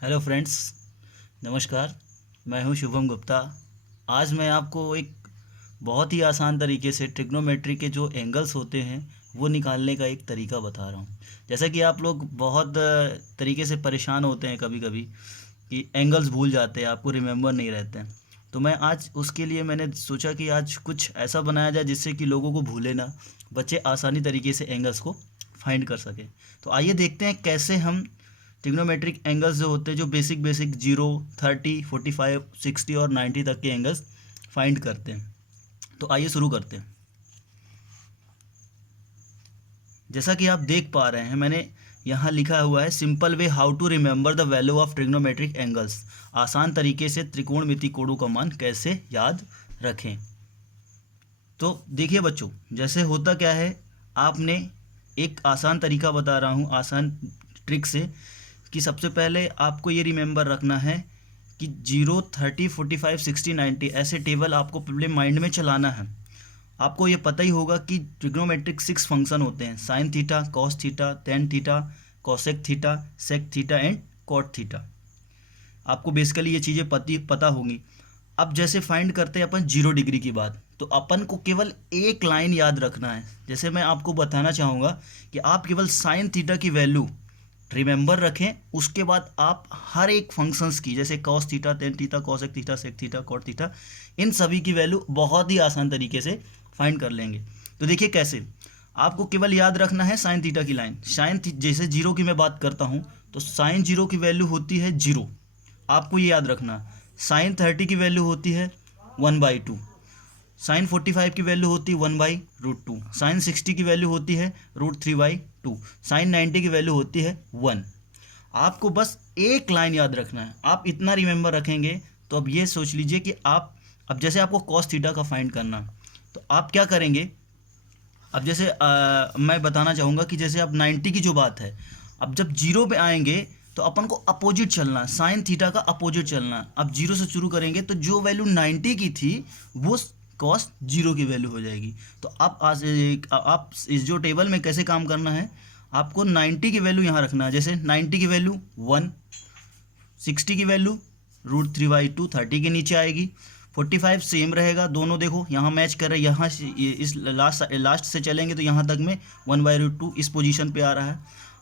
Hello friends, नमस्कार। मैं हूं शुभम गुप्ता। आज मैं आपको एक बहुत ही आसान तरीके से ट्रिग्नोमेट्री के जो एंगल्स होते हैं वो निकालने का एक तरीका बता रहा हूं। जैसा कि आप लोग बहुत तरीके से परेशान होते हैं कभी कभी कि एंगल्स भूल जाते हैं, आपको रिमेंबर नहीं रहते हैं। तो मैं आज उसके लिए मैंने सोचा कि आज कुछ ऐसा बनाया जाए जिससे कि लोगों को भूले ना, बच्चे आसानी तरीके से एंगल्स को फाइंड कर सकें। तो आइए देखते हैं कैसे हम ट्रिग्नोमेट्रिक एंगल्स जो होते हैं, जो बेसिक बेसिक 0, 30, 45, 60 और 90 तक के एंगल्स फाइंड करते हैं। तो आइए शुरू करते हैं। जैसा कि आप देख पा रहे हैं, मैंने यहाँ लिखा हुआ है simple way how to remember the value of trigonometric angles. आसान तरीके से त्रिकोणमिति कोणों का मान कैसे याद रखें। तो देखिए बच्चों, जैसे होता क्या है, आपने एक आसान तरीका बता रहा हूँ, आसान ट्रिक से, कि सबसे पहले आपको ये रिमेंबर रखना है कि 0, 30, 45, 60, 90 ऐसे टेबल आपको पहले माइंड में चलाना है। आपको ये पता ही होगा कि ट्रिग्नोमेट्रिक 6 फंक्शन होते हैं: sine theta, cos theta, tan theta, cosec theta, sec theta and cot theta. आपको बेसिकली ये चीज़ें पता होंगी। अब जैसे फाइंड करते हैं अपन 0 डिग्री की बात, तो अपन को केवल एक लाइन याद रखना है। जैसे मैं आपको बताना चाहूँगा कि आप केवल साइन थीटा की वैल्यू रिमेंबर रखें, उसके बाद आप हर एक फंक्शंस की, जैसे cos theta, tan theta, cosec theta, sec theta, cot theta, इन सभी की वैल्यू बहुत ही आसान तरीके से फाइंड कर लेंगे। तो देखिए कैसे। आपको केवल याद रखना है साइन थीटा की लाइन। जैसे 0 की मैं बात करता हूँ, तो साइन 0 की वैल्यू होती है 0। आपको ये याद रखना। साइन 30 की वैल्यू होती है 1/2। साइन 45 की वैल्यू होती है 1/√2। साइन 60 की वैल्यू होती है √3/2। साइन 90 की वैल्यू होती है 1। आपको बस एक लाइन याद रखना है। आप इतना रिमेंबर रखेंगे तो अब ये सोच लीजिए कि आप, अब जैसे आपको कॉस थीटा का फाइंड करना, तो आप क्या करेंगे। अब जैसे मैं बताना चाहूँगा कि जैसे अब 90 की जो बात है, अब जब 0 पे आएंगे तो अपन को अपोजिट चलना, साइन थीटा का अपोजिट चलना। अब 0 से शुरू करेंगे तो जो वैल्यू 90 की थी वो कॉस 0 की वैल्यू हो जाएगी। तो आप इस जो टेबल में कैसे काम करना है, आपको 90 की वैल्यू यहाँ रखना है। जैसे 90 की वैल्यू 1, 60 की वैल्यू √3/2, 30 के नीचे आएगी। 45 सेम रहेगा, दोनों देखो यहाँ मैच कर रहे हैं। यहाँ से इस लास्ट से चलेंगे तो यहाँ तक में 1/√2 इस पोजीशन पे आ रहा है।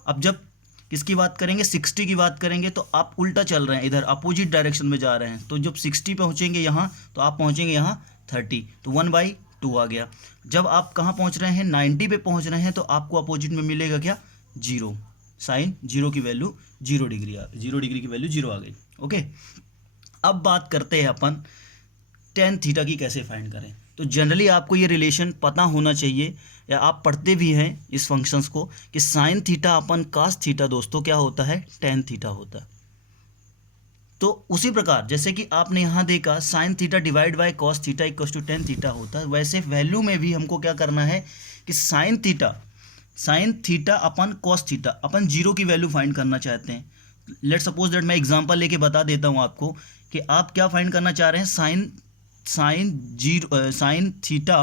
अब जब किसकी बात करेंगे, 60 की बात करेंगे, तो आप उल्टा चल रहे हैं, इधर अपोजिट डायरेक्शन में जा रहे हैं। तो जब 60 पहुँचेंगे यहाँ, तो आप पहुँचेंगे यहाँ 30, तो 1/2 आ गया। जब आप कहाँ पहुँच रहे हैं, 90 पे पहुँच रहे हैं, तो आपको अपोजिट में मिलेगा क्या, 0। साइन 0 की वैल्यू 0 डिग्री की वैल्यू 0 आ गई। ओके, अब बात करते हैं अपन टेन थीटा की कैसे फाइंड करें। तो जनरली आपको ये रिलेशन पता होना चाहिए, या आप पढ़ते भी हैं इस फंक्शंस को, कि साइन थीटा अपन कास थीटा दोस्तों क्या होता है, टेन थीटा होता है। तो उसी प्रकार जैसे कि आपने यहाँ देखा sine theta divide by cos theta equal to tan theta होता है, वैसे वैल्यू में भी हमको क्या करना है कि साइन थीटा अपन कॉस थीटा, अपन 0 की वैल्यू फाइंड करना चाहते हैं। लेट सपोज दैट मैं एग्जांपल लेके बता देता हूँ आपको कि आप क्या फाइंड करना चाह रहे हैं। Sine theta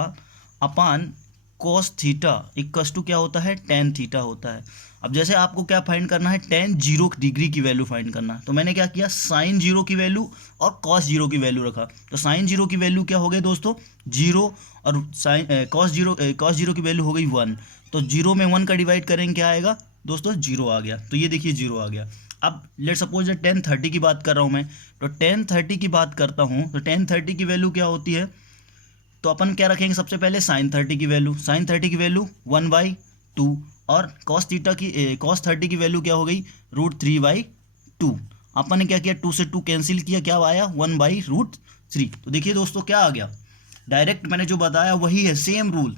upon cos theta equal to क्या होता है, टेन थीटा होता है। अब जैसे आपको क्या फाइंड करना है, टेन 0 डिग्री की वैल्यू फाइंड करना है। तो मैंने क्या किया, साइन 0 की वैल्यू और कॉस 0 की वैल्यू रखा। तो साइन 0 की वैल्यू क्या हो गई दोस्तों, 0, और साइन कॉस 0 की वैल्यू हो गई 1। तो 0 में 1 का डिवाइड करेंगे, क्या आएगा दोस्तों, 0 आ गया। तो ये देखिए 0 आ गया। अब लेट सपोज 1030 की बात कर रहा हूँ मैं, तो 1030 की बात करता हूँ, तो 1030 की वैल्यू क्या होती है, तो अपन क्या रखेंगे, सबसे पहले साइन 30 की वैल्यू, साइन 30 की वैल्यू 1/2, और कॉस 30 की वैल्यू क्या हो गई, √3/2। अपन ने क्या किया, 2 से 2 कैंसिल किया, क्या आया, 1/√3। तो देखिए दोस्तों क्या आ गया, डायरेक्ट मैंने जो बताया वही है, same rule.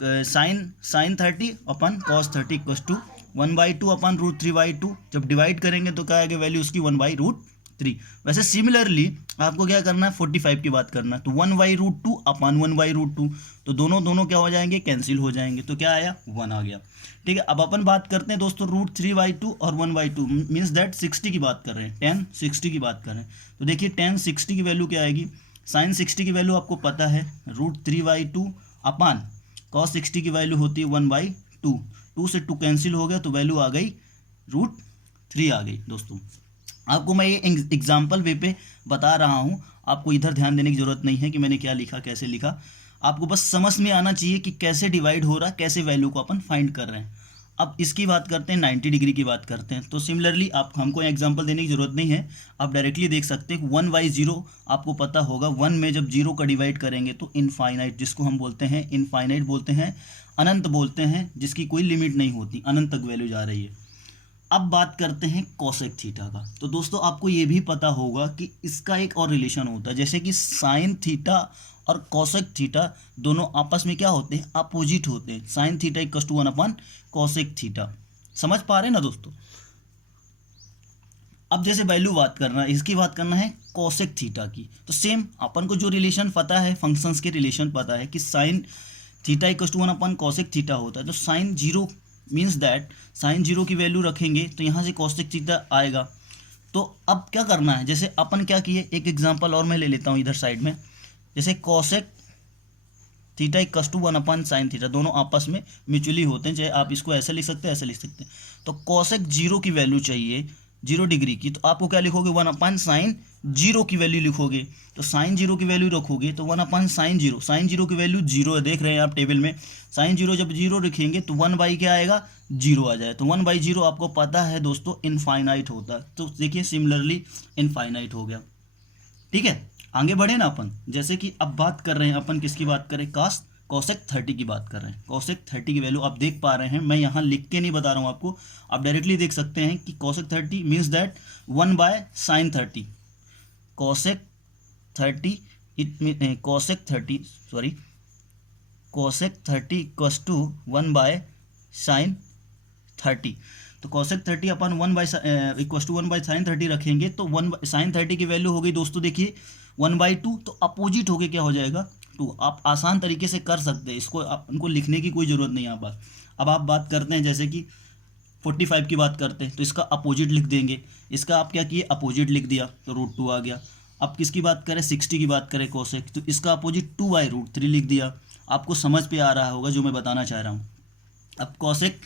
Sine 30 upon cos 30 equal to 1/2 upon √3/2। जब डिवाइड करेंगे तो क्या आएगा वैल्यू उसकी, 1/√3। वैसे सिमिलरली आपको क्या करना है, 45 की बात करना है, तो 1/√2 अपन 1/√2, तो दोनों क्या हो जाएंगे, कैंसिल हो जाएंगे। तो क्या आया, 1 आ गया। ठीक है, अब अपन बात करते हैं दोस्तों √3/2 और 1/2, मीन्स दैट 60 की बात कर रहे हैं, 1060 की बात कर रहे हैं। तो देखिए 1060 की वैल्यू क्या आएगी, साइन 60 की वैल्यू आपको पता है √3/2 अपान कॉस 60 की वैल्यू होती है 1/2। 2 से 2 कैंसिल हो गया, तो वैल्यू आ गई √3 आ गई दोस्तों। आपको मैं ये एग्जाम्पल वे पे बता रहा हूँ, आपको इधर ध्यान देने की ज़रूरत नहीं है कि मैंने क्या लिखा, कैसे लिखा। आपको बस समझ में आना चाहिए कि कैसे डिवाइड हो रहा, कैसे वैल्यू को अपन फाइंड कर रहे हैं। अब इसकी बात करते हैं, 90 डिग्री की बात करते हैं। तो सिमिलरली आप हमको एग्जांपल देने की ज़रूरत नहीं है, आप डायरेक्टली देख सकते हैं 1/0। आपको पता होगा 1 में जब 0 का डिवाइड करेंगे तो इनफाइनाइट, जिसको हम बोलते हैं इनफाइनाइट बोलते हैं, अनंत बोलते हैं, जिसकी कोई लिमिट नहीं होती, अनंत तक वैल्यू जा रही है। अब बात करते हैं कोसेक थीटा का। तो दोस्तों आपको ये भी पता होगा कि इसका एक और रिलेशन होता है, जैसे कि साइन थीटा और कोसेक थीटा दोनों आपस में क्या होते हैं, अपोजिट होते हैं। Sine theta equal to 1 cosec theta. समझ पा रहे हैं ना दोस्तों। अब जैसे वैल्यू बात करना है, इसकी बात करना है कोसेक थीटा की, तो सेम अपन को जो रिलेशन पता है, फंक्शंस के रिलेशन पता है कि sine theta equal to 1 cosec theta होता है। तो sine zero means that sine zero की वैल्यू रखेंगे तो यहाँ से कोसेक थीटा आएगा। तो अब क्या करना है, जैसे अपन क्या किए, एक एग्जांपल और मैं ले लेता हूँ इधर साइड में। जैसे cosec theta equal to 1 sine theta, दोनों आपस में म्यूचुअली होते हैं, चाहे आप इसको ऐसे लिख सकते हैं, ऐसे लिख सकते हैं। तो कोसेक जीरो की वैल्यू चाहिए 0 डिग्री की, तो आपको क्या लिखोगे, 1 साइन जीरो की वैल्यू लिखोगे। तो साइन जीरो की वैल्यू रखोगे तो 1 साइन जीरो, साइन जीरो की वैल्यू जीरो है, देख रहे हैं आप टेबल में। साइन जीरो जब जीरो लिखेंगे तो 1 क्या आएगा, जीरो आ जाए। तो 1/0 आपको पता है दोस्तों इनफाइनाइट होता है। तो देखिए सिमिलरली इनफाइनाइट हो गया। ठीक है, आगे बढ़े ना अपन। जैसे कि अब बात कर रहे हैं अपन, किसकी बात करें, कोसेक 30 की बात कर रहे हैं। कोसेक 30 की वैल्यू आप देख पा रहे हैं, मैं यहाँ लिख के नहीं बता रहा हूँ आपको, आप डायरेक्टली देख सकते हैं कि cosec 30 means that 1/sin 30। Cosec 30 cosec 30 equals to 1/sin 30। तो कोसेक 30 अपन 1/sin 30 रखेंगे तो 1/sin 30 की वैल्यू हो गई दोस्तों, देखिए 1/2। तो अपोजिट होके क्या हो जाएगा, 2। आप आसान तरीके से कर सकते हैं इसको, आपको लिखने की कोई ज़रूरत नहीं है यहाँ पर। अब आप बात करते हैं जैसे कि 45 की बात करते हैं, तो इसका अपोजिट लिख देंगे। इसका आप क्या किए, अपोजिट लिख दिया तो √2 आ गया। अब किसकी बात करें, 60 की बात करें कोसेक, तो इसका अपोजिट 2/√3 लिख दिया। आपको समझ पे आ रहा होगा जो मैं बताना चाह रहा हूँ। अब कोसेक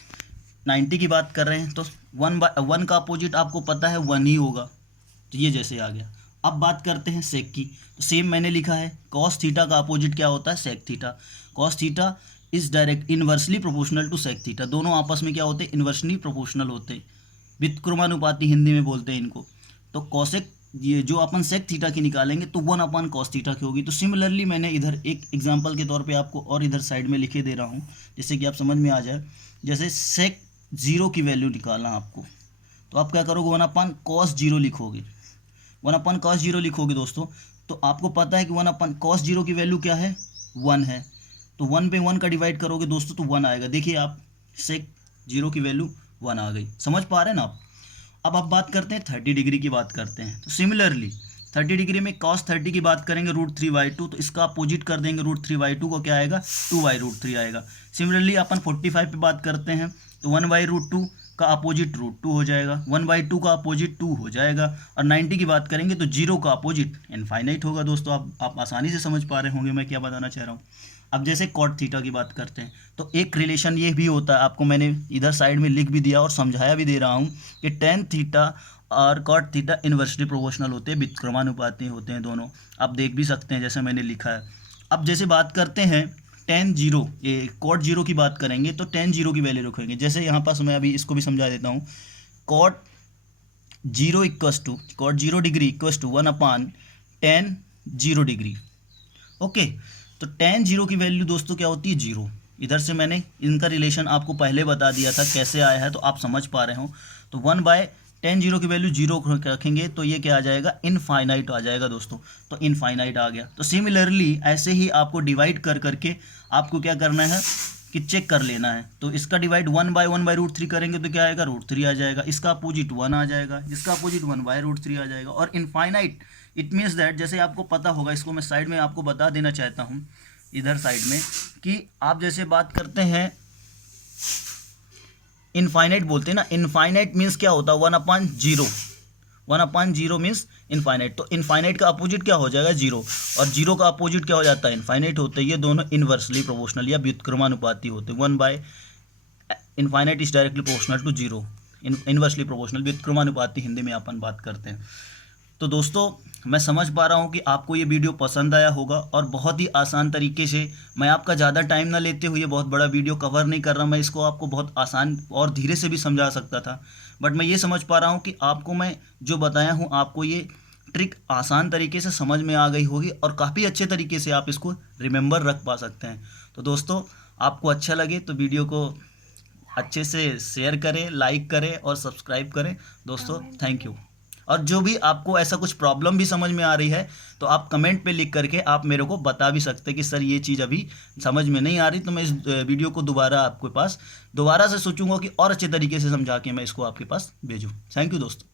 90 की बात कर रहे हैं तो 1/1 का अपोजिट आपको पता है 1 ही होगा, तो ये जैसे आ गया। अब बात करते हैं सेक की, तो सेम मैंने लिखा है, कॉस थीटा का अपोजिट क्या होता है, sec theta. Cos theta is direct inversely proportional to sec theta. दोनों आपस में क्या होते हैं, इन्वर्सली प्रोपोर्शनल होते हैं, व्युत्क्रमानुपाती हिंदी में बोलते हैं इनको। तो कॉसेक, ये जो अपन सेक थीटा की निकालेंगे तो 1 कॉस थीटा की होगी। तो सिमिलरली मैंने इधर एक एग्जांपल के तौर पे आपको और इधर साइड में लिखे दे रहा हूँ, जिससे कि आप समझ में आ जाए। जैसे सेक 0 की वैल्यू निकालना आपको, तो आप क्या करोगे, 1 कॉस 0 लिखोगे। 1 कॉस 0 लिखोगे दोस्तों, तो आपको पता है कि 1 कॉस 0 की वैल्यू क्या है, 1 है। तो 1 पे 1 का डिवाइड करोगे दोस्तों तो 1 आएगा। देखिए आप, सेक 0 की वैल्यू 1 आ गई। समझ पा रहे हैं ना आप। अब आप बात करते हैं 30 डिग्री की बात करते हैं। तो सिमिलरली 30 डिग्री में cos 30 की बात करेंगे √3/2, तो इसका अपोजिट कर देंगे √3/2 को, क्या आएगा, 2/√3 आएगा। सिमिलरली अपन 45 पे बात करते हैं तो 1/√2 का अपोजिट √2 हो जाएगा, 1/2 का अपोजिट 2 हो जाएगा। और 90 की बात करेंगे तो 0 का अपोजिट इनफाइनाइट होगा। दोस्तों आप आसानी से समझ पा रहे होंगे मैं क्या बताना चाह रहा हूँ। अब जैसे कॉट थीटा की बात करते हैं, तो एक रिलेशन ये भी होता है, आपको मैंने इधर साइड में लिख भी दिया और समझाया भी दे रहा हूँ कि टेन थीटा और कॉट थीटा इन्वर्सली प्रोपोर्शनल होते हैं, व्युत्क्रमानुपाती होते हैं दोनों। आप देख भी सकते हैं जैसे मैंने लिखा है। अब जैसे बात करते हैं टेन जीरो, ये कॉट 0 की बात करेंगे तो टेन 0 की वैल्यू रखेंगे। जैसे यहाँ पास मैं अभी इसको भी समझा देता हूँ, cot 0 degree equals to 1/tan 0 degree. Okay, तो tan 0 की वैल्यू दोस्तों क्या होती है, 0। इधर से मैंने इनका रिलेशन आपको पहले बता दिया था कैसे आया है, तो आप समझ पा रहे हो। तो 1/tan 0 की वैल्यू 0 रखेंगे तो ये क्या आ जाएगा, इनफाइनाइट आ जाएगा दोस्तों। तो इनफाइनाइट आ गया। तो सिमिलरली ऐसे ही आपको डिवाइड कर करके आपको क्या करना है कि चेक कर लेना है। तो इसका डिवाइड 1/1/√3 करेंगे तो क्या आएगा, √3 आ जाएगा। इसका अपोजिट 1 आ जाएगा, इसका अपोजिट 1/√3 आ जाएगा। और इनफाइनाइट इट मीन्स दैट, जैसे आपको पता होगा, इसको मैं साइड में आपको बता देना चाहता हूँ इधर साइड में, कि आप जैसे बात करते हैं इनफाइनाइट बोलते हैं ना, इनफाइनाइट मीन्स क्या होता है, 1/0। 1/0 मीन्स इनफाइनाइट। तो इनफाइनाइट का अपोजिट क्या हो जाएगा, 0, और 0 का अपोजिट क्या हो जाता है, इनफाइनाइट होते हैं। ये दोनों इन्वर्सली प्रोपोर्शनल या व्युत्क्रमानुपाती होते हैं। Infinite is directly proportional to 0। Inversely proportional, व्युत्क्रमानुपाती हिंदी में अपन बात करते हैं। तो दोस्तों मैं समझ पा रहा हूँ कि आपको ये वीडियो पसंद आया होगा और बहुत ही आसान तरीके से, मैं आपका ज़्यादा टाइम ना लेते हुए बहुत बड़ा वीडियो कवर नहीं कर रहा, मैं इसको आपको बहुत आसान और धीरे से भी समझा सकता था, बट मैं ये समझ पा रहा हूँ कि आपको मैं जो बताया हूँ आपको ये ट्रिक आसान तरीके से समझ में आ गई होगी और काफ़ी अच्छे तरीके से आप इसको रिमेंबर रख पा सकते हैं। तो दोस्तों आपको अच्छा लगे तो वीडियो को अच्छे से शेयर करें, लाइक करें और सब्सक्राइब करें। दोस्तों थैंक यू। और जो भी आपको ऐसा कुछ प्रॉब्लम भी समझ में आ रही है तो आप कमेंट पे लिख करके आप मेरे को बता भी सकते हैं कि सर ये चीज़ अभी समझ में नहीं आ रही, तो मैं इस वीडियो को दोबारा आपके पास दोबारा से सोचूंगा कि और अच्छे तरीके से समझा के मैं इसको आपके पास भेजूँ। थैंक यू दोस्तों।